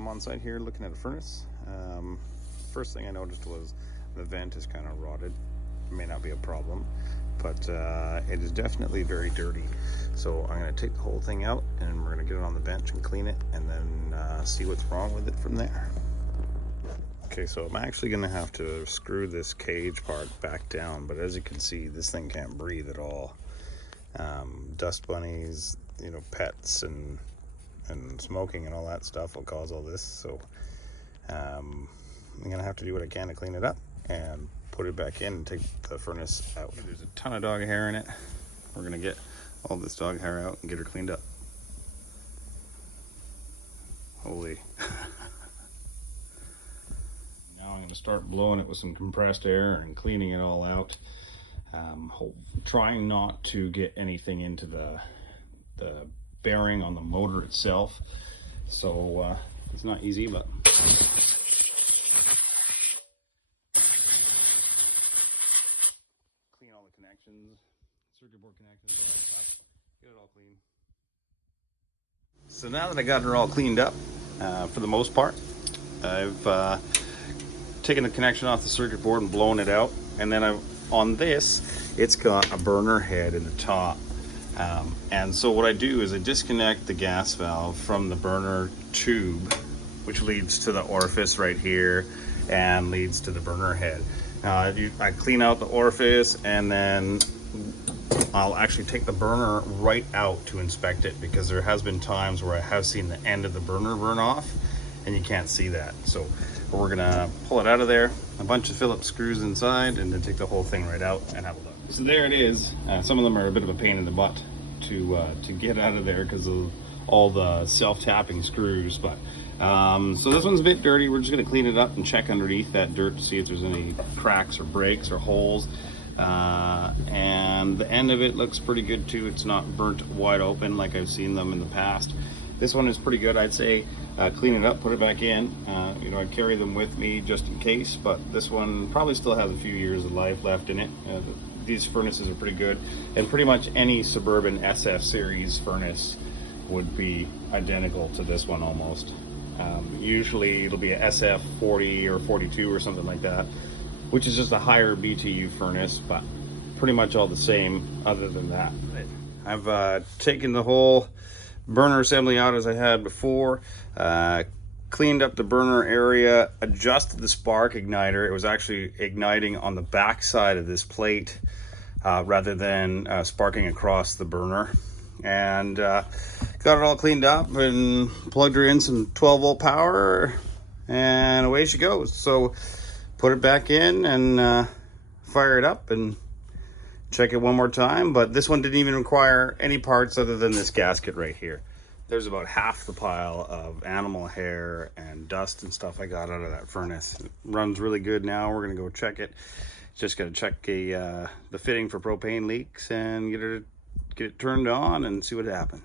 I'm on site here looking at a furnace. First thing I noticed was the vent is kind of rotted. It may not be a problem, but it is definitely very dirty. So I'm going to take the whole thing out and we're going to get it on the bench and clean it, and then see what's wrong with it from there. Okay, so I'm actually going to have to screw this cage part back down, but as you can see, this thing can't breathe at all. Dust bunnies, you know, pets and smoking and all that stuff will cause all this. So I'm gonna have to do what I can to clean it up and put it back in and take the furnace out. There's a ton of dog hair in it. We're gonna get all this dog hair out and get her cleaned up. Holy. Now I'm gonna start blowing it with some compressed air and cleaning it all out. Trying not to get anything into the bearing on the motor itself, so it's not easy, but clean all the connections, circuit board connections, all that stuff, get it all clean. So now that I got her all cleaned up, for the most part, I've taken the connection off the circuit board and blown it out, and then on this, it's got a burner head in the top. And so what I do is I disconnect the gas valve from the burner tube, which leads to the orifice right here and leads to the burner head. Now I clean out the orifice, and then I'll actually take the burner right out to inspect it, because there has been times where I have seen the end of the burner burn off and you can't see that. So we're gonna pull it out of there, a bunch of Phillips screws inside, and then take the whole thing right out and have a look. So there it is. Some of them are a bit of a pain in the butt to get out of there because of all the self-tapping screws, but so this one's a bit dirty. We're just going to clean it up and check underneath that dirt to see if there's any cracks or breaks or holes, and the end of it looks pretty good too. It's not burnt wide open like I've seen them in the past. This one is pretty good, I'd say. Clean it up, put it back in. You know, I carry them with me just in case, but this one probably still has a few years of life left in it. These furnaces are pretty good, and pretty much any Suburban SF series furnace would be identical to this one almost. Usually it'll be a SF 40 or 42 or something like that, which is just a higher BTU furnace, but pretty much all the same other than that. I've taken the whole burner assembly out as I had before, cleaned up the burner area, adjusted the spark igniter. It was actually igniting on the back side of this plate rather than sparking across the burner, and got it all cleaned up and plugged her in some 12-volt power, and away she goes. So put it back in and fire it up and check it one more time. But this one didn't even require any parts other than this gasket right here. There's about half the pile of animal hair and dust and stuff I got out of that furnace. It runs really good now. We're gonna go check it. Just gotta check the fitting for propane leaks and get it turned on and see what happens.